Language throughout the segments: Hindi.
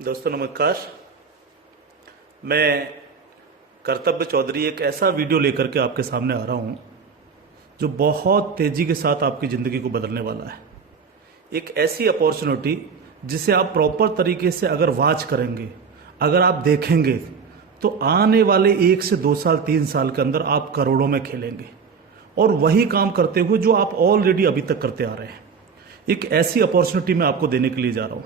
दोस्तों नमस्कार। मैं कर्तव्य चौधरी एक ऐसा वीडियो लेकर के आपके सामने आ रहा हूँ जो बहुत तेज़ी के साथ आपकी ज़िंदगी को बदलने वाला है। एक ऐसी अपॉर्चुनिटी जिसे आप प्रॉपर तरीके से अगर वॉच करेंगे, अगर आप देखेंगे तो आने वाले 1 से 2 साल 3 साल के अंदर आप करोड़ों में खेलेंगे और वही काम करते हुए जो आप ऑलरेडी अभी तक करते आ रहे हैं। एक ऐसी अपॉर्चुनिटी मैं आपको देने के लिए जा रहा हूँ,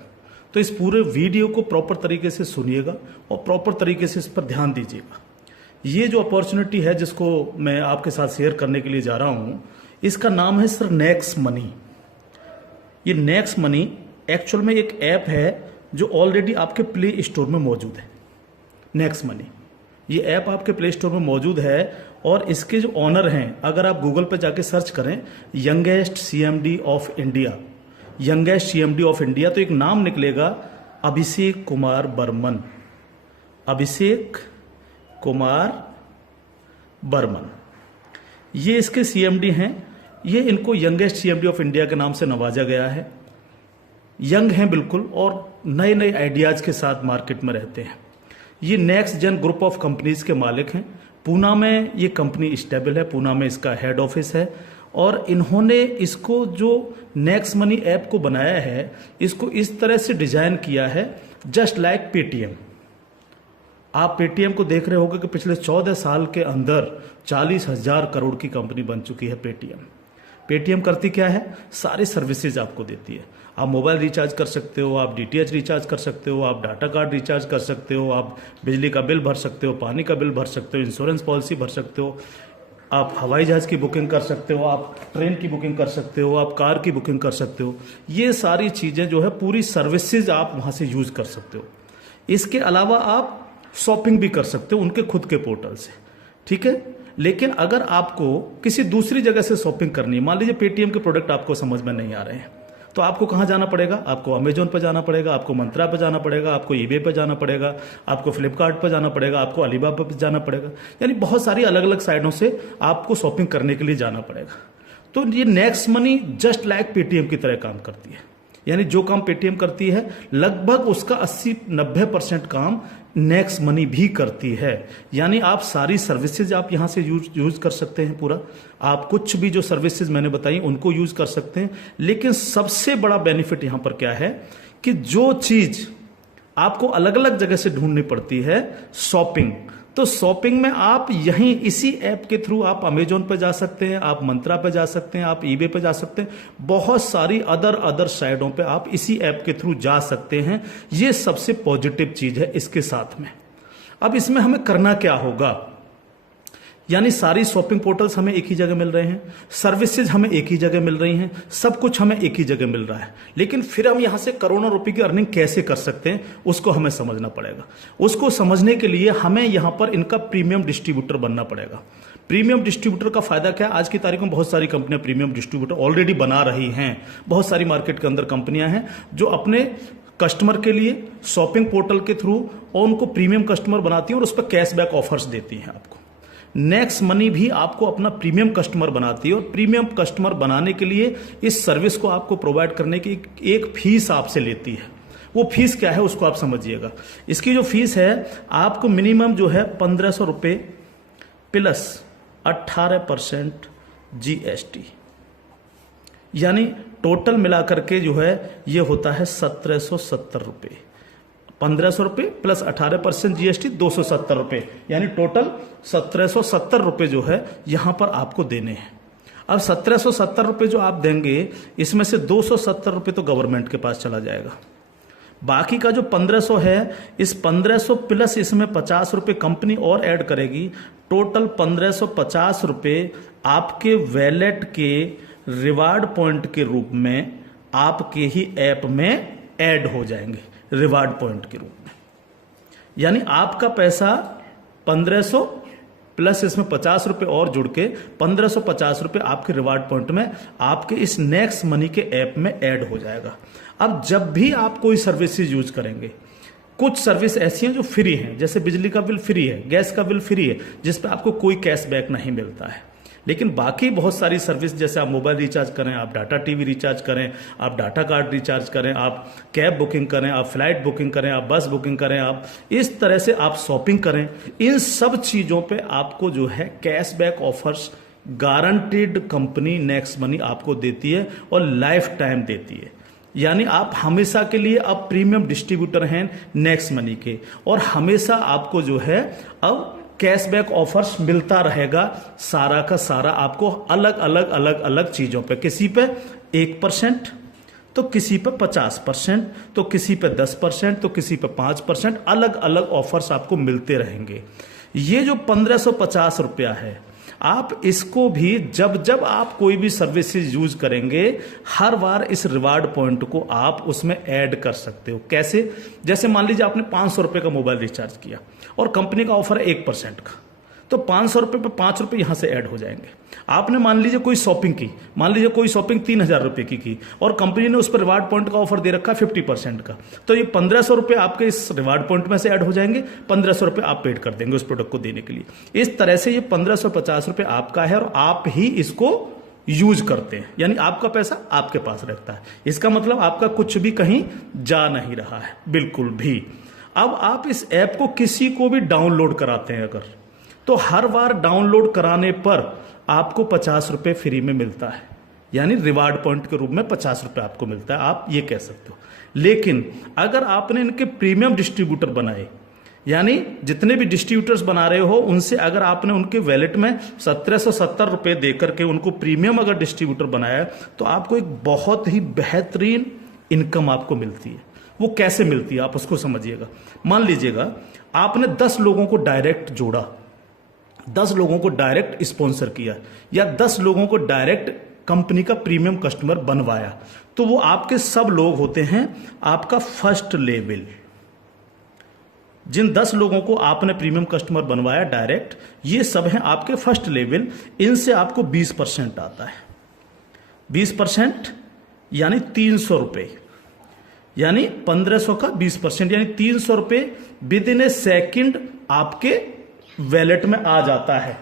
तो इस पूरे वीडियो को प्रॉपर तरीके से सुनिएगा और प्रॉपर तरीके से इस पर ध्यान दीजिएगा। ये जो अपॉर्चुनिटी है जिसको मैं आपके साथ शेयर करने के लिए जा रहा हूँ, इसका नाम है सर नेक्स्ट मनी। ये नेक्स्ट मनी एक्चुअल में एक ऐप है जो ऑलरेडी आपके प्ले स्टोर में मौजूद है। नेक्स्ट मनी ये ऐप आपके प्ले स्टोर में मौजूद है और इसके जो ऑनर हैं, अगर आप गूगल पर जाके सर्च करें youngest CMD of India, youngest CMD of India, तो एक नाम निकलेगा अभिषेक कुमार बर्मन। अभिषेक कुमार बर्मन ये इसके सीएमडी हैं। ये इनको यंगेस्ट सीएमडी ऑफ इंडिया के नाम से नवाजा गया है। यंग हैं बिल्कुल और नए नए आइडियाज के साथ मार्केट में रहते हैं। ये next gen group of companies के मालिक हैं। पूना में ये कंपनी स्टेबल है, पूना में इसका हेड ऑफिस है और इन्होंने इसको जो नेक्स्ट मनी ऐप को बनाया है, इसको इस तरह से डिजाइन किया है जस्ट लाइक पेटीएम। आप पेटीएम को देख रहे होंगे कि पिछले 14 साल के अंदर 40,000 करोड़ की कंपनी बन चुकी है पेटीएम। पेटीएम करती क्या है? सारी सर्विसेज आपको देती है। आप मोबाइल रिचार्ज कर सकते हो, आप डीटीएच रिचार्ज कर सकते हो, आप डाटा कार्ड रिचार्ज कर सकते हो, आप बिजली का बिल भर सकते हो, पानी का बिल भर सकते हो, इंश्योरेंस पॉलिसी भर सकते हो, आप हवाई जहाज की बुकिंग कर सकते हो, आप ट्रेन की बुकिंग कर सकते हो, आप कार की बुकिंग कर सकते हो। ये सारी चीज़ें जो है पूरी सर्विसेज आप वहाँ से यूज कर सकते हो। इसके अलावा आप शॉपिंग भी कर सकते हो उनके खुद के पोर्टल से, ठीक है। लेकिन अगर आपको किसी दूसरी जगह से शॉपिंग करनी है, मान लीजिए पेटीएम के प्रोडक्ट आपको समझ में नहीं आ रहे हैं, तो आपको कहाँ जाना पड़ेगा? आपको अमेजोन पर जाना पड़ेगा, आपको मंत्रा पर जाना पड़ेगा, आपको ईबे पर जाना पड़ेगा, आपको फ्लिपकार्ट पर जाना पड़ेगा, आपको अलीबाबा पर जाना पड़ेगा। यानी बहुत सारी अलग अलग साइटों से आपको शॉपिंग करने के लिए जाना पड़ेगा। तो ये next money just like Paytm की तरह काम करती है। यानी जो काम पेटीएम करती है लगभग उसका 80-90% काम नेक्स्ट मनी भी करती है। यानी आप सारी सर्विसेज आप यहां से यूज कर सकते हैं। पूरा आप कुछ भी जो सर्विसेज मैंने बताई उनको यूज कर सकते हैं। लेकिन सबसे बड़ा बेनिफिट यहां पर क्या है कि जो चीज आपको अलग अलग जगह से ढूंढनी पड़ती है, शॉपिंग, तो शॉपिंग में आप यहीं इसी ऐप के थ्रू आप अमेजोन पे जा सकते हैं, आप मंत्रा पे जा सकते हैं, आप ईबे पे जा सकते हैं, बहुत सारी अदर साइडों पे आप इसी ऐप के थ्रू जा सकते हैं। ये सबसे पॉजिटिव चीज है इसके साथ में। अब इसमें हमें करना क्या होगा? यानी सारी शॉपिंग पोर्टल्स हमें एक ही जगह मिल रहे हैं, सर्विसेज हमें एक ही जगह मिल रही हैं, सब कुछ हमें एक ही जगह मिल रहा है। लेकिन फिर हम यहां से करोड़ों रुपए की अर्निंग कैसे कर सकते हैं उसको हमें समझना पड़ेगा। उसको समझने के लिए हमें यहां पर इनका प्रीमियम डिस्ट्रीब्यूटर बनना पड़ेगा। प्रीमियम डिस्ट्रीब्यूटर का फायदा क्या है? आज की तारीख में बहुत सारी कंपनियां प्रीमियम डिस्ट्रीब्यूटर ऑलरेडी बना रही हैं। बहुत सारी मार्केट के अंदर कंपनियां हैं जो अपने कस्टमर के लिए शॉपिंग पोर्टल के थ्रू और उनको प्रीमियम कस्टमर बनाती हैं और उस पर कैशबैक ऑफर्स देती हैं आपको। नेक्स्ट मनी भी आपको अपना प्रीमियम कस्टमर बनाती है और प्रीमियम कस्टमर बनाने के लिए इस सर्विस को आपको प्रोवाइड करने की एक फीस आपसे लेती है। वो फीस क्या है उसको आप समझिएगा। इसकी जो फीस है आपको मिनिमम जो है 1,500 रुपये प्लस 18% जीएसटी, यानी टोटल मिलाकर के जो है ये होता है 1,770 रुपये। 1,500 रुपये प्लस 18% जीएसटी 270 रुपये, यानी टोटल 1,770 रुपये जो है यहां पर आपको देने हैं। अब 1,770 रुपये जो आप देंगे, इसमें से 270 रुपये तो गवर्नमेंट के पास चला जाएगा। बाकी का जो 1,500 है, इस 1,500 प्लस इसमें 50 रुपये कंपनी और ऐड करेगी। टोटल 1,550 रुपये आपके वैलेट के रिवार्ड पॉइंट के रूप में आपके ही ऐप में ऐड हो जाएंगे, रिवार्ड पॉइंट के रूप में। यानी आपका पैसा 1,500 प्लस इसमें 50 रुपए और जुड़ के 1,550 रुपए आपके रिवार्ड पॉइंट में आपके इस नेक्स्ट मनी के ऐप में ऐड हो जाएगा। अब जब भी आप कोई सर्विसेज यूज करेंगे, कुछ सर्विस ऐसी हैं जो फ्री हैं, जैसे बिजली का बिल फ्री है, गैस का बिल फ्री है, जिस पे आपको कोई कैशबैक नहीं मिलता है। लेकिन बाकी बहुत सारी सर्विस, जैसे आप मोबाइल रिचार्ज करें, आप डाटा टीवी रिचार्ज करें, आप डाटा कार्ड रिचार्ज करें, आप कैब बुकिंग करें, आप फ्लाइट बुकिंग करें, आप बस बुकिंग करें, आप इस तरह से आप शॉपिंग करें, इन सब चीज़ों पे आपको जो है cashback offers guaranteed company next money आपको देती है और लाइफ टाइम देती है। यानी आप हमेशा के लिए अब प्रीमियम डिस्ट्रीब्यूटर हैं नेक्स्ट मनी के, और हमेशा आपको जो है अब कैशबैक ऑफर्स मिलता रहेगा सारा का सारा आपको अलग अलग चीजों पे। किसी पे 1%, तो किसी पे 50%, तो किसी पे 10%, तो किसी पे 5%, अलग अलग ऑफर्स आपको मिलते रहेंगे। ये जो 1550 रुपया है, आप इसको भी जब जब आप कोई भी सर्विसेज यूज करेंगे, हर बार इस रिवार्ड पॉइंट को आप उसमें ऐड कर सकते हो। कैसे? जैसे मान लीजिए आपने 500 रुपए का मोबाइल रिचार्ज किया और कंपनी का ऑफर है 1% का, तो 500 रुपए पे 5 रुपए यहां से ऐड हो जाएंगे। आपने मान लीजिए कोई शॉपिंग की, मान लीजिए कोई शॉपिंग 3000 रुपए की और कंपनी ने उस पर रिवार्ड पॉइंट का ऑफर दे रखा है 50% का, तो ये 1500 रुपए आपके इस रिवार्ड पॉइंट में से ऐड हो जाएंगे, 1500 रुपए आप पेड कर देंगे उस प्रोडक्ट को देने के लिए। इस तरह से ये 1550 रुपए आपका है और आप ही इसको यूज करते हैं, यानी आपका पैसा आपके पास रहता है। इसका मतलब आपका कुछ भी कहीं जा नहीं रहा है, बिल्कुल भी। अब आप इस ऐप को किसी को भी डाउनलोड कराते हैं अगर, तो हर बार डाउनलोड कराने पर आपको 50 रुपए फ्री में मिलता है, यानी रिवार्ड पॉइंट के रूप में 50 रुपए आपको मिलता है, आप ये कह सकते हो। लेकिन अगर आपने इनके प्रीमियम डिस्ट्रीब्यूटर बनाए, यानी जितने भी डिस्ट्रीब्यूटर्स बना रहे हो उनसे अगर आपने उनके वैलेट में 1770 रुपए देकर के उनको प्रीमियम अगर डिस्ट्रीब्यूटर बनाया, तो आपको एक बहुत ही बेहतरीन इनकम आपको मिलती है। वो कैसे मिलती है आप उसको समझिएगा। मान लीजिएगा आपने 10 लोगों को डायरेक्ट जोड़ा, 10 लोगों को डायरेक्ट स्पॉन्सर किया, या 10 लोगों को डायरेक्ट कंपनी का प्रीमियम कस्टमर बनवाया, तो वो आपके सब लोग होते हैं आपका फर्स्ट लेवल। जिन 10 लोगों को आपने प्रीमियम कस्टमर बनवाया डायरेक्ट, ये सब हैं आपके फर्स्ट लेवल। इनसे आपको 20% आता है। 20% यानी 300 रुपए, यानी 1500 का 20%, यानी 300 रुपए विद इन ए सेकेंड आपके वैलेट में आ जाता है।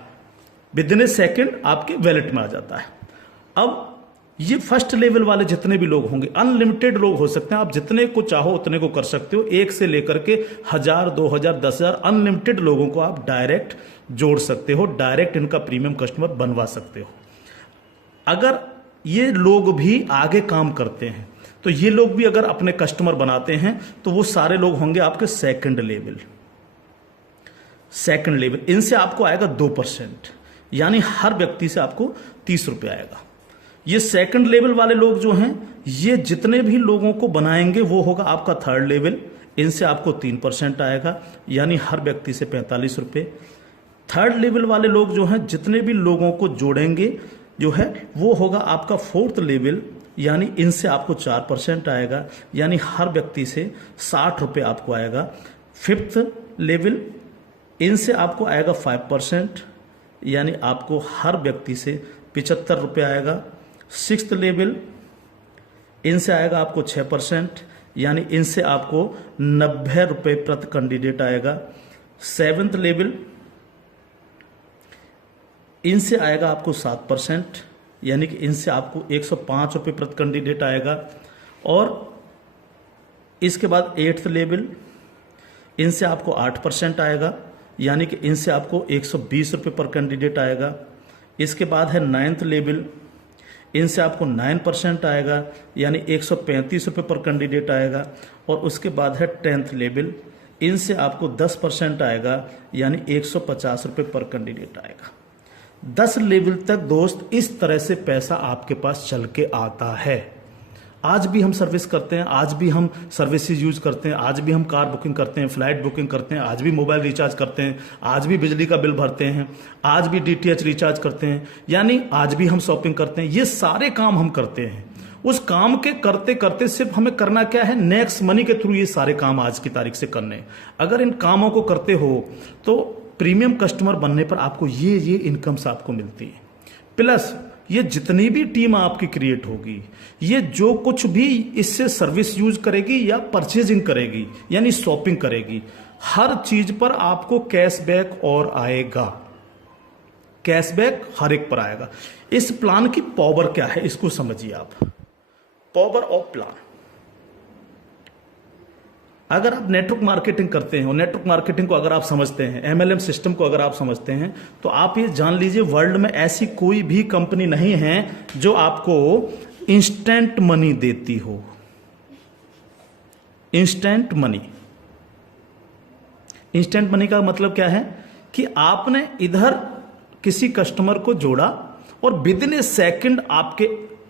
विद इन ए सेकेंड आपके वैलेट में आ जाता है। अब ये फर्स्ट लेवल वाले जितने भी लोग होंगे, अनलिमिटेड लोग हो सकते हैं, आप जितने को चाहो उतने को कर सकते हो, 1 से लेकर के 1000, 2000, 10,000 अनलिमिटेड लोगों को आप डायरेक्ट जोड़ सकते हो, डायरेक्ट इनका प्रीमियम कस्टमर बनवा सकते हो। अगर ये लोग भी आगे काम करते हैं, तो ये लोग भी अगर अपने कस्टमर बनाते हैं, तो वो सारे लोग होंगे आपके सेकंड लेवल। सेकंड लेवल इनसे आपको आएगा 2%, यानी हर व्यक्ति से आपको 30 रुपए आएगा। ये सेकंड लेवल वाले लोग जो हैं, ये जितने भी लोगों को बनाएंगे वो होगा आपका थर्ड लेवल। इनसे आपको 3% आएगा, यानी हर व्यक्ति से 45 रुपए। थर्ड लेवल वाले लोग जो हैं, जितने भी लोगों को जोड़ेंगे जो है, वो होगा आपका फोर्थ लेवल, यानी इनसे आपको 4% आएगा, यानी हर व्यक्ति से 60 रुपए आपको आएगा। फिफ्थ लेवल, इनसे आपको आएगा 5%, यानी आपको हर व्यक्ति से 75 रुपये आएगा। सिक्स्थ लेवल, इनसे आएगा आपको 6%, यानी इनसे आपको 90 रुपये प्रति कैंडिडेट आएगा। सेवेंथ लेवल, इनसे आएगा आपको 7%, यानी कि इनसे आपको 105 रुपये प्रति कैंडिडेट आएगा। और इसके बाद एट्थ लेवल, इनसे आपको 8% आएगा, यानी कि इनसे आपको 120 रुपये पर कैंडिडेट आएगा। इसके बाद है नाइन्थ लेवल, इनसे आपको 9% आएगा, यानी 135 रुपये पर कैंडिडेट आएगा। और उसके बाद है 10th लेवल, इनसे आपको 10% आएगा, यानी 150 रुपये पर कैंडिडेट आएगा। 10 लेवल तक दोस्त इस तरह से पैसा आपके पास चल के आता है। आज भी हम सर्विस करते हैं, आज भी हम सर्विसेज यूज करते हैं, आज भी हम कार बुकिंग करते हैं, फ्लाइट बुकिंग करते हैं, आज भी मोबाइल रिचार्ज करते हैं, आज भी बिजली का बिल भरते हैं, आज भी DTH रिचार्ज करते हैं, यानी आज भी हम शॉपिंग करते हैं। ये सारे काम हम करते हैं। उस काम के करते करते सिर्फ हमें करना क्या है, नेक्स्ट मनी के थ्रू ये सारे काम आज की तारीख से करने। अगर इन कामों को करते हो तो प्रीमियम कस्टमर बनने पर आपको ये इनकम्स आपको मिलती है। प्लस ये जितनी भी टीम आपकी क्रिएट होगी, ये जो कुछ भी इससे सर्विस यूज करेगी या परचेजिंग करेगी, यानी शॉपिंग करेगी, हर चीज पर आपको कैशबैक और आएगा। कैशबैक हर एक पर आएगा। इस प्लान की पावर क्या है इसको समझिए आप। पावर ऑफ प्लान, अगर आप नेटवर्क मार्केटिंग करते हैं और नेटवर्क मार्केटिंग को अगर आप समझते हैं, एमएलएम सिस्टम को अगर आप समझते हैं, तो आप ये जान लीजिए वर्ल्ड में ऐसी कोई भी कंपनी नहीं है जो आपको इंस्टेंट मनी देती हो। इंस्टेंट मनी, इंस्टेंट मनी का मतलब क्या है कि आपने इधर किसी कस्टमर को जोड़ा और विद इन ए सेकंड आपके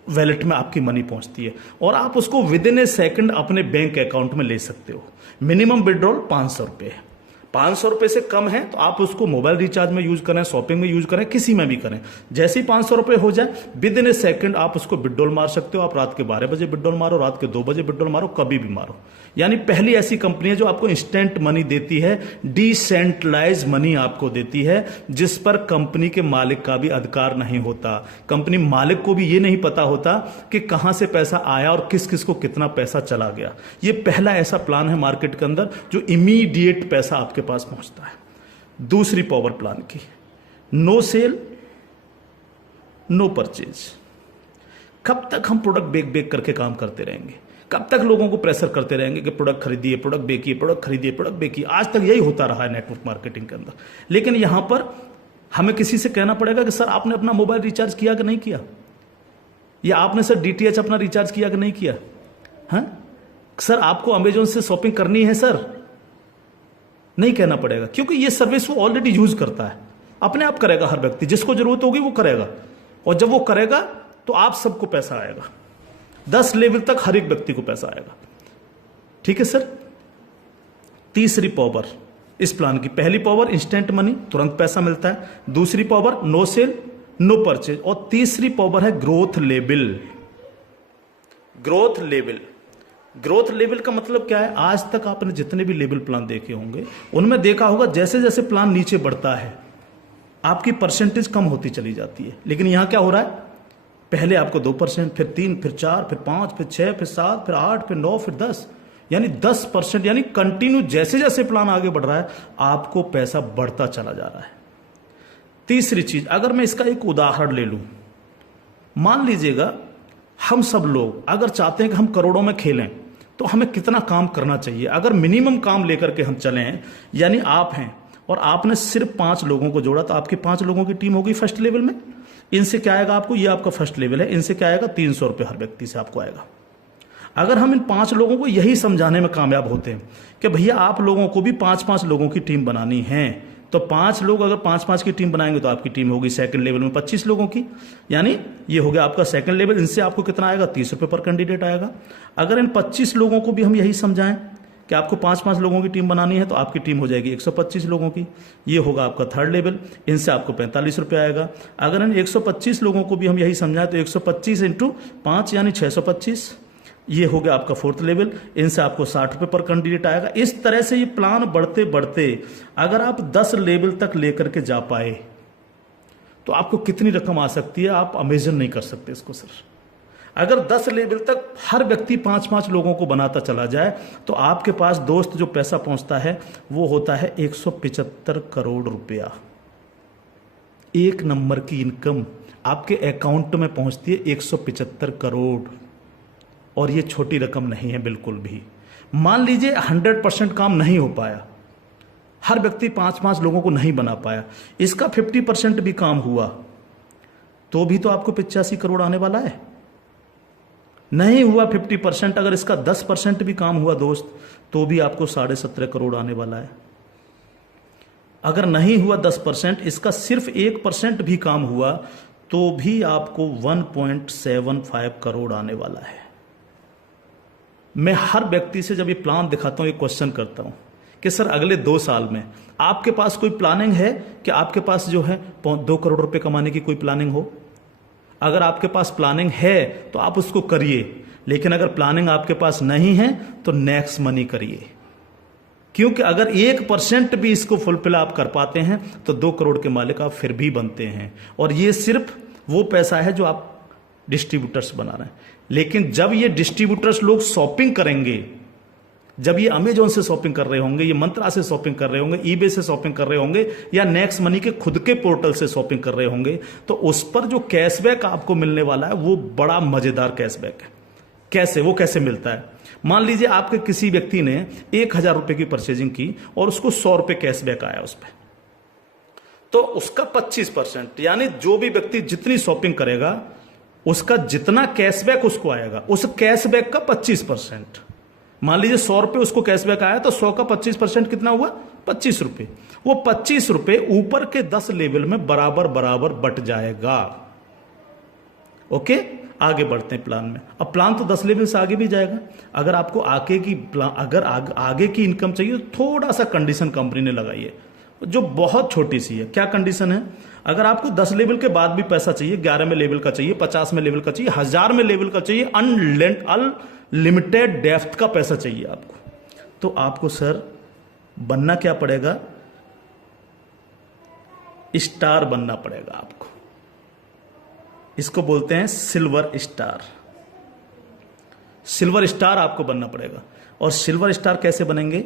वैलेट में आपकी मनी पहुंचती है और आप उसको विद इन ए सेकंड अपने बैंक अकाउंट में ले सकते हो। मिनिमम विड्रॉल 500 रुपये है। 500 रुपये से कम है तो आप उसको मोबाइल रिचार्ज में यूज करें, शॉपिंग में यूज करें, किसी में भी करें। जैसे ही 500 रुपये हो जाए विद इन ए सेकंड आप उसको विड्रॉल मार सकते हो। आप रात के 12 बजे विड्रॉल मारो, रात के 2 बजे विड्रॉल मारो, कभी भी मारो। यानी पहली ऐसी कंपनी है जो आपको इंस्टेंट मनी देती है, डिसेंट्रलाइज मनी आपको देती है, जिस पर कंपनी के मालिक का भी अधिकार नहीं होता। कंपनी मालिक को भी ये नहीं पता होता कि कहां से पैसा आया और किस किस को कितना पैसा चला गया। ये पहला ऐसा प्लान है मार्केट के अंदर जो इमीडिएट पैसा आपके पास पहुंचता है। दूसरी पावर प्लान की, नो सेल नो परचेज। कब तक हम प्रोडक्ट बेक बेक करके काम करते रहेंगे? कब तक लोगों को प्रेशर करते रहेंगे कि प्रोडक्ट खरीदिए, प्रोडक्ट बेचिए, प्रोडक्ट खरीदिए, प्रोडक्ट बेचिए? आज तक यही होता रहा है नेटवर्क मार्केटिंग के अंदर। लेकिन यहां पर हमें किसी से कहना पड़ेगा कि सर आपने अपना मोबाइल रिचार्ज किया कि नहीं किया, या आपने सर डीटीएच अपना रिचार्ज किया कि नहीं किया, हाँ सर आपको अमेजोन से शॉपिंग करनी है सर, नहीं कहना पड़ेगा, क्योंकि ये सर्विस वो ऑलरेडी यूज करता है। अपने आप करेगा, हर व्यक्ति जिसको जरूरत होगी वो करेगा, और जब वो करेगा तो आप सबको पैसा आएगा। 10 लेवल तक हर एक व्यक्ति को पैसा आएगा। ठीक है सर। तीसरी पावर इस प्लान की, पहली पावर इंस्टेंट मनी, तुरंत पैसा मिलता है। दूसरी power no sale no purchase, और तीसरी पावर है growth level. Growth level, growth level का मतलब क्या है? आज तक आपने जितने भी लेवल प्लान देखे होंगे उनमें देखा होगा जैसे जैसे प्लान नीचे बढ़ता है आपकी परसेंटेज कम होती चली जाती है। लेकिन यहां क्या हो रहा है? पहले आपको 2%, फिर 3, फिर 4, फिर 5, फिर 6, फिर 7, फिर 8, फिर 9, फिर 10, यानी 10%, यानी कंटिन्यू जैसे जैसे प्लान आगे बढ़ रहा है आपको पैसा बढ़ता चला जा रहा है। तीसरी चीज, अगर मैं इसका एक उदाहरण ले लूं, मान लीजिएगा हम सब लोग अगर चाहते हैं कि हम करोड़ों में खेलें तो हमें कितना काम करना चाहिए? अगर मिनिमम काम लेकर के हम चलें, यानी आप हैं और आपने सिर्फ 5 लोगों को जोड़ा तो आपकी 5 लोगों की टीम होगी फर्स्ट लेवल में। इनसे क्या आएगा आपको? ये आपका फर्स्ट लेवल है। इनसे क्या आएगा? 300 रुपये हर व्यक्ति से आपको आएगा। अगर हम इन 5 लोगों को यही समझाने में कामयाब होते हैं कि भैया आप लोगों को भी 5-5 लोगों की टीम बनानी है, तो 5 लोग अगर 5-5 की टीम बनाएंगे तो आपकी टीम होगी सेकंड लेवल में 25 लोगों की, यानी ये हो गया आपका सेकंड लेवल। इनसे आपको कितना आएगा? 30 रुपये पर कैंडिडेट आएगा। अगर इन 25 लोगों को भी हम यही समझाएं कि आपको 5-5 लोगों की टीम बनानी है तो आपकी टीम हो जाएगी 125 लोगों की, ये होगा आपका थर्ड लेवल। इनसे आपको 45 रुपये आएगा। अगर इन 125 लोगों को भी हम यही समझाएं तो 125 × 5 यानी 625, ये हो गया आपका फोर्थ लेवल। इनसे आपको 60 रुपये पर कैंडिडेट आएगा। इस तरह से ये प्लान बढ़ते बढ़ते अगर आप 10 लेवल तक लेकर के जा पाए तो आपको कितनी रकम आ सकती है आप इमेजिन नहीं कर सकते इसको सर। अगर 10 लेवल तक हर व्यक्ति 5-5 लोगों को बनाता चला जाए तो आपके पास दोस्त जो पैसा पहुंचता है वो होता है 175 करोड़ रुपया। एक नंबर की इनकम आपके अकाउंट में पहुंचती है 175 करोड़, और ये छोटी रकम नहीं है बिल्कुल भी। मान लीजिए 100% काम नहीं हो पाया, हर व्यक्ति 5-5 लोगों को नहीं बना पाया, इसका 50% भी काम हुआ तो भी तो आपको 85 करोड़ आने वाला है। नहीं हुआ 50%, अगर इसका 10% भी काम हुआ दोस्त तो भी आपको 17.5 करोड़ आने वाला है। अगर नहीं हुआ 10%, इसका सिर्फ 1% भी काम हुआ तो भी आपको 1.75 करोड़ आने वाला है। मैं हर व्यक्ति से जब ये प्लान दिखाता हूं, ये क्वेश्चन करता हूं कि सर अगले 2 साल में आपके पास कोई प्लानिंग है कि आपके पास जो है 2 करोड़ रुपए कमाने की कोई प्लानिंग हो? अगर आपके पास प्लानिंग है तो आप उसको करिए, लेकिन अगर प्लानिंग आपके पास नहीं है तो नेक्स्ट मनी करिए, क्योंकि अगर 1% भी इसको फुलफिल आप कर पाते हैं तो 2 करोड़ के मालिक आप फिर भी बनते हैं। और ये सिर्फ वो पैसा है जो आप डिस्ट्रीब्यूटर्स बना रहे हैं। लेकिन जब ये डिस्ट्रीब्यूटर्स लोग शॉपिंग करेंगे जब ये अमेजोन से शॉपिंग कर रहे होंगे, ये मंत्रा से शॉपिंग कर रहे होंगे, ईबे से शॉपिंग कर रहे होंगे, या नेक्स्ट मनी के खुद के पोर्टल से शॉपिंग कर रहे होंगे, तो उस पर जो कैशबैक आपको मिलने वाला है वो बड़ा मजेदार कैशबैक है। कैसे, वो कैसे मिलता है? मान लीजिए आपके किसी व्यक्ति ने 1,000 रुपए की परचेजिंग की और उसको 100 रुपए कैशबैक आया उस पर, तो उसका 25%, यानी जो भी व्यक्ति जितनी शॉपिंग करेगा उसका जितना कैशबैक उसको आएगा, उस कैशबैक का 25%। मान लीजिए 100 रुपए उसको कैशबैक आया, तो 100 का 25% कितना हुआ? 25 रुपए। वो 25 रुपए ऊपर के 10 लेवल में बराबर बराबर बट जाएगा। ओके, आगे बढ़ते हैं प्लान में। अब प्लान तो 10 लेवल से आगे भी जाएगा। अगर आपको आगे की इनकम चाहिए तो थोड़ा सा कंडीशन कंपनी ने लगाई है, जो बहुत छोटी सी है। क्या कंडीशन है? अगर आपको 10 लेवल के बाद भी पैसा चाहिए, 11 में लेवल का चाहिए, 50 में लेवल का चाहिए, 1000 में लेवल का चाहिए, अनलिमिटेड डेप्थ का पैसा चाहिए आपको, तो आपको सर बनना क्या पड़ेगा? स्टार बनना पड़ेगा आपको। इसको बोलते हैं सिल्वर स्टार। सिल्वर स्टार आपको बनना पड़ेगा। और सिल्वर स्टार कैसे बनेंगे?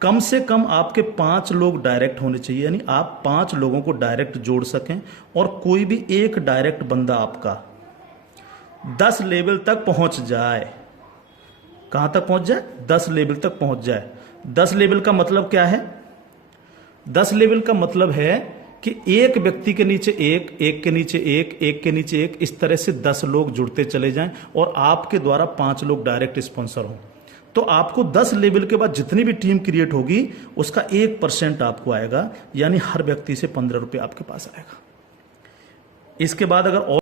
कम से कम आपके 5 लोग डायरेक्ट होने चाहिए, यानी आप 5 लोगों को डायरेक्ट जोड़ सकें, और कोई भी एक डायरेक्ट बंदा आपका 10 लेवल तक पहुंच जाए। कहां तक पहुंच जाए? 10 लेवल तक पहुंच जाए। 10 लेवल का मतलब क्या है? 10 लेवल का मतलब है कि एक व्यक्ति के नीचे एक, एक के नीचे एक, एक के नीचे एक, इस तरह से 10 लोग जुड़ते चले जाएं, और आपके द्वारा 5 लोग डायरेक्ट स्पॉन्सर हों, तो आपको 10 लेवल के बाद जितनी भी टीम क्रिएट होगी उसका 1% आपको आएगा, यानी हर व्यक्ति से 15 रुपए आपके पास आएगा। इसके बाद अगर और